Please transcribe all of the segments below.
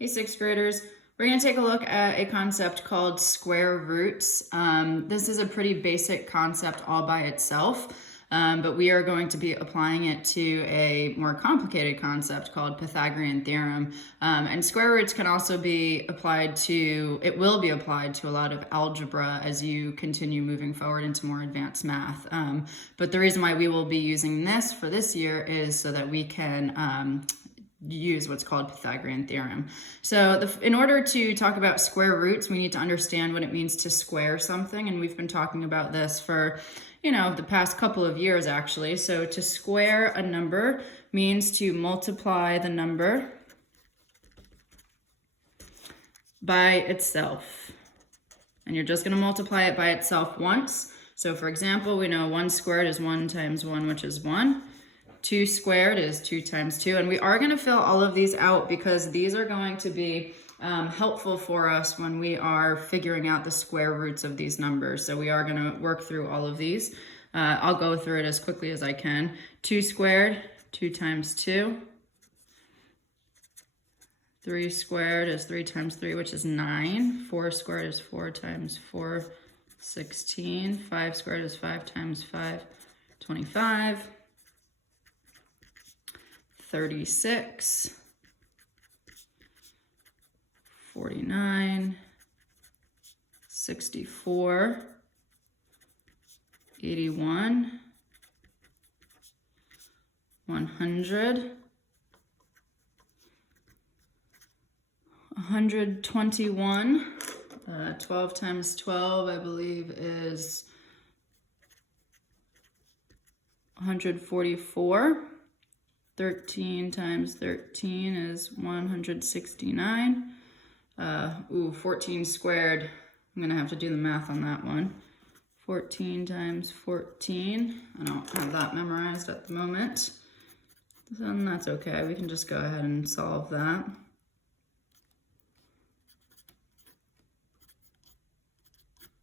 Hey, sixth graders. We're going to take a look at a concept called square roots. This is a pretty basic concept all by itself, but we are going to be applying it to a more complicated concept called Pythagorean theorem. And square roots can also be applied to, it will be applied to a lot of algebra as you continue moving forward into more advanced math. But the reason why we will be using this for this year is so that we can use what's called Pythagorean theorem. So in order to talk about square roots, we need to understand what it means to square something. And we've been talking about this for, the past couple of years actually. So to square a number means to multiply the number by itself. And you're just going to multiply it by itself once. So for example, we know 1 squared is 1 times 1, which is 1. 2 squared is 2 times 2. And we are going to fill all of these out because these are going to be helpful for us when we are figuring out the square roots of these numbers. So we are going to work through all of these. I'll go through it as quickly as I can. 2 squared, 2 times 2. 3 squared is 3 times 3, which is 9. 4 squared is 4 times 4, 16. 5 squared is 5 times 5, 25. 36, 49, 64, 81, 100, 121, 12 times 12, I believe, is 144. 13 times 13 is 169. 14 squared. I'm going to have to do the math on that one. 14 times 14. I don't have that memorized at the moment. So that's okay. We can just go ahead and solve that.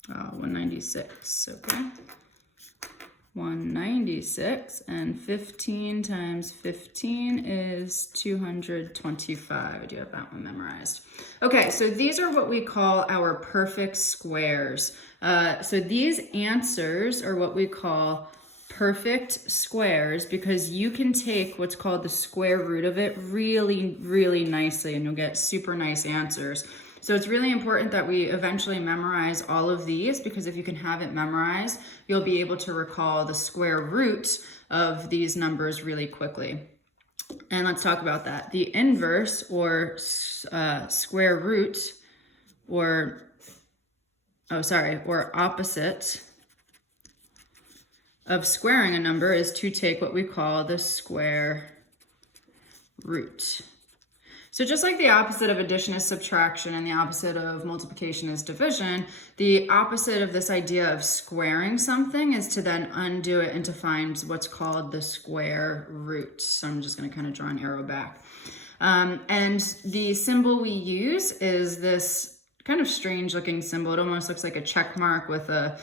Oh, 196. Okay. 196, and 15 times 15 is 225. I do have that one memorized. Okay, so these are what we call our perfect squares. So these answers are what we call perfect squares because you can take what's called the square root of it really, really nicely, and you'll get super nice answers. So it's really important that we eventually memorize all of these because if you can have it memorized, you'll be able to recall the square root of these numbers really quickly. And let's talk about that. The inverse or square root or opposite of squaring a number is to take what we call the square root. So just like the opposite of addition is subtraction and the opposite of multiplication is division, the opposite of this idea of squaring something is to then undo it and to find what's called the square root. So I'm just going to kind of draw an arrow back. And the symbol we use is this kind of strange looking symbol. It almost looks like a check mark with a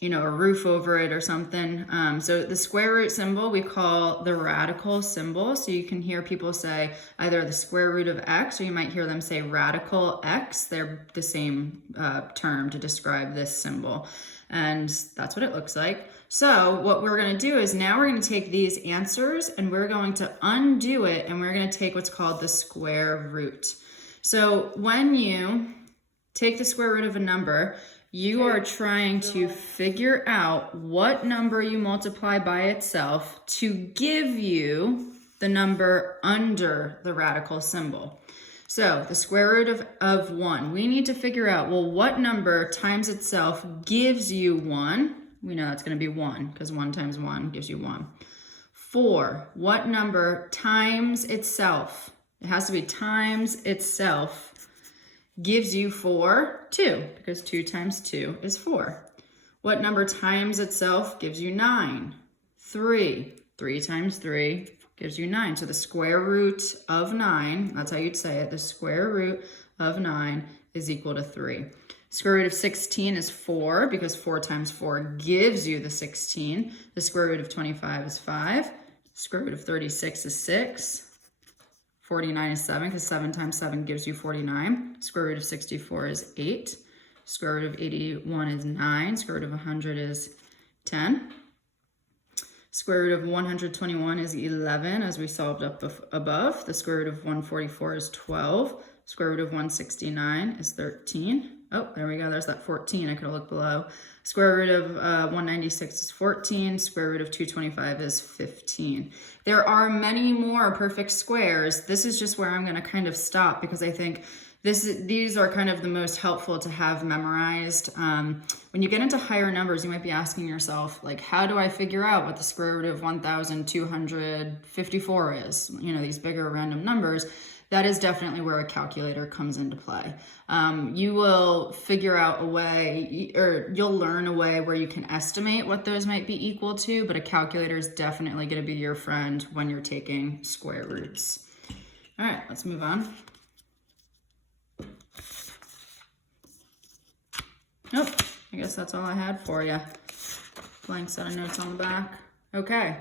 a roof over it or something. So the square root symbol we call the radical symbol. So you can hear people say either the square root of x, or you might hear them say radical x. They're the same term to describe this symbol. And that's what it looks like. So what we're going to do is now we're going to take these answers and we're going to undo it, and we're going to take what's called the square root. So when you take the square root of a number, you are trying to figure out what number you multiply by itself to give you the number under the radical symbol. So the square root of 1, we need to figure out, well, what number times itself gives you 1? We know that's going to be 1 because 1 times 1 gives you 1. 4, what number times itself? It has to be times itself. Gives you 4, 2, because 2 times 2 is 4. What number times itself gives you 9? 3. 3 times 3 gives you 9. So the square root of 9, that's how you'd say it, the square root of 9 is equal to 3. Square root of 16 is 4, because 4 times 4 gives you the 16. The square root of 25 is 5. Square root of 36 is 6. 49 is 7 because 7 times 7 gives you 49. Square root of 64 is 8. Square root of 81 is 9. Square root of 100 is 10. Square root of 121 is 11, as we solved up above. The square root of 144 is 12. Square root of 169 is 13. Oh, there we go. There's that 14. I could have looked below. Square root of 196 is 14. Square root of 225 is 15. There are many more perfect squares. This is just where I'm going to kind of stop because I think these are kind of the most helpful to have memorized. When you get into higher numbers, you might be asking yourself, like, how do I figure out what the square root of 1,254 is? You know, these bigger random numbers. That is definitely where a calculator comes into play. You will figure out a way, or you'll learn a way where you can estimate what those might be equal to, but a calculator is definitely going to be your friend when you're taking square roots. All right, let's move on. Nope, I guess that's all I had for you. Blank set of notes on the back. Okay.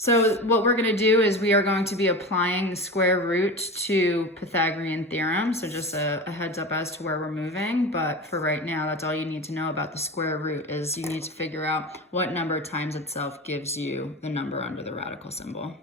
So what we're going to do is we are going to be applying the square root to Pythagorean theorem. So just a heads up as to where we're moving. But for right now, that's all you need to know about the square root is you need to figure out what number times itself gives you the number under the radical symbol.